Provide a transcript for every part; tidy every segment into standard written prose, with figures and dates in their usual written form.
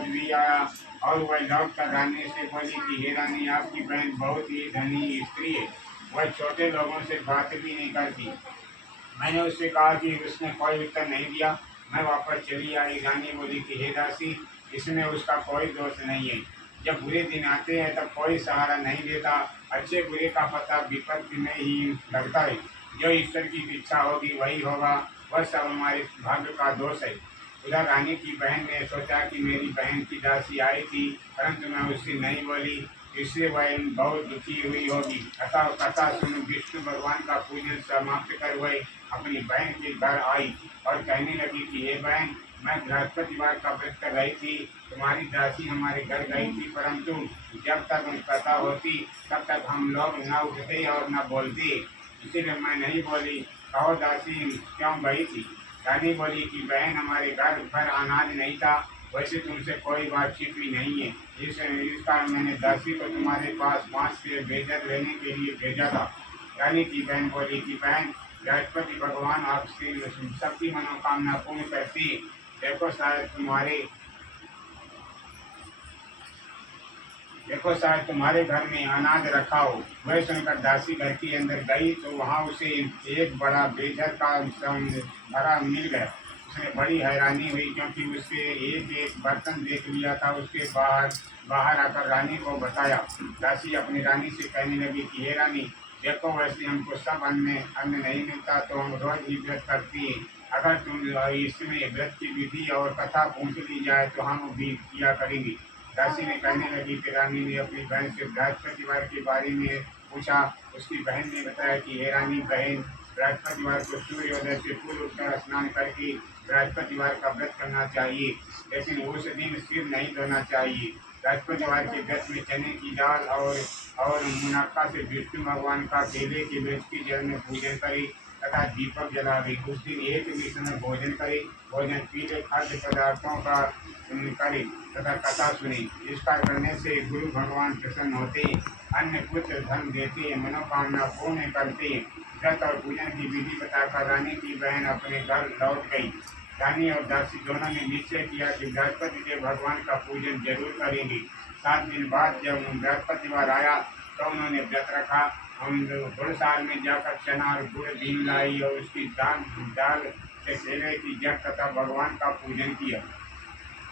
समझ भी आया और वह लौट कर रानी से बोली कि हे रानी, आपकी बहन बहुत ही धनी स्त्री है, वह छोटे लोगों से बात भी नहीं करती। मैंने उससे कहा कि उसने कोई उत्तर नहीं दिया। मैं वापस चली आई। रानी बोली कि हे दासी, इसमें उसका कोई दोष नहीं है। जब बुरे दिन आते हैं तब कोई सहारा नहीं देता। अच्छे बुरे का पता विपत्ति में ही लगता है। जो ईश्वर की इच्छा होगी वही होगा, वह सब हमारे भाग्य का दोष है। उधर रानी की बहन ने सोचा कि मेरी बहन की दासी आई थी, परंतु मैं उससे नहीं बोली, इससे वह बहुत दुखी हुई होगी। अतः कथा सुन विष्णु भगवान का पूजन समाप्त कर वह अपनी बहन के घर आई और कहने लगी कि हे बहन, मैं बृहस्पतिवार का व्रत कर रही थी, तुम्हारी दासी हमारे घर गई थी, परंतु जब तक कथा होती तब तक हम लोग न उठते और न बोलते, इसीलिए मैं नहीं बोली। कहो दासी क्यों गई थी? रानी बोली कि बहन, हमारे घर पर अनाज नहीं था, वैसे तुमसे कोई बातचीत भी नहीं है। इस कारण मैंने दासी को तुम्हारे पास 5 से बेजत लेने के लिए भेजा था। रानी की बहन बोली कि बहन, बृहस्पति भगवान आपसे सबकी मनोकामना पूर्ण करती। देखो शायद तुम्हारे घर में अनाज रखा हो। वह सुनकर दासी घर के अंदर गई तो वहाँ उसे एक बड़ा बेजर का भरा मिल गया। उसने बड़ी हैरानी हुई, क्योंकि उसके एक एक बर्तन देख लिया था। उसके बाहर बाहर आकर रानी को बताया। दासी अपनी रानी से कहने लगी कि हे रानी, देखो, वैसे हमको सब अन्न अन्न नहीं मिलता तो हम रोज ही व्रत करती है। अगर तुम इसमें व्रत की विधि और कथा पूछ ली जाए तो हम भी किया करेंगे। दासी ने कहने लगी कि रानी ने अपनी बहन से बृहस्पतिवार के बारे में पूछा। उसकी बहन ने बताया कि हे रानी बहन, बृहस्पतिवार को सूर्योदय से पूर्व उठकर स्नान करके बृहस्पतिवार का व्रत करना चाहिए, लेकिन उस दिन सिर नहीं धोना चाहिए। बृहस्पतिवार के व्रत में चने की दाल और मुनक्का से विष्णु भगवान का केले के वृक्ष के जल में पूजन करें तथा दीपक जलावे। उस दिन एक भी समय भोजन करें, भोजन पीले खाद्य पदार्थों का करें तथा कथा सुने। इस कार्य करने से गुरु भगवान प्रसन्न होते, अन्य पुत्र धन देते, मनोकामना पूर्ण करते। व्रत और पूजन की विधि बताकर रानी की बहन अपने घर लौट गई। रानी और दासी दोनों ने निश्चय किया कि बृहस्पति देव भगवान का पूजन जरूर करेंगे। 7 दिन बाद जब बृहस्पतिवार आया तो उन्होंने व्रत रखा। हम गुड़ साल में जाकर चना और गुड़ भीम लाई और उसकी दाल से केले की जग तथा भगवान का पूजन किया।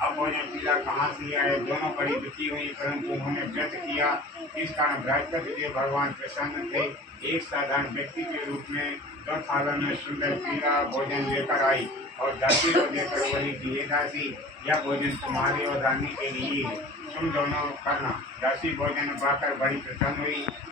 अब भोजन पीला कहाँ से आए? दोनों बड़ी दुखी हुई, परंतु उन्होंने व्रत किया। इस कारण बृहस्पति देव भगवान प्रसन्न थे। एक साधारण व्यक्ति के रूप में 2 थालों में सुंदर पीला भोजन लेकर आई और दासी को देकर बोली कि हे दासी, यह भोजन तुम्हारे और रानी के लिए है, तुम दोनों करना। दासी भोजन पाकर बड़ी प्रसन्न हुई।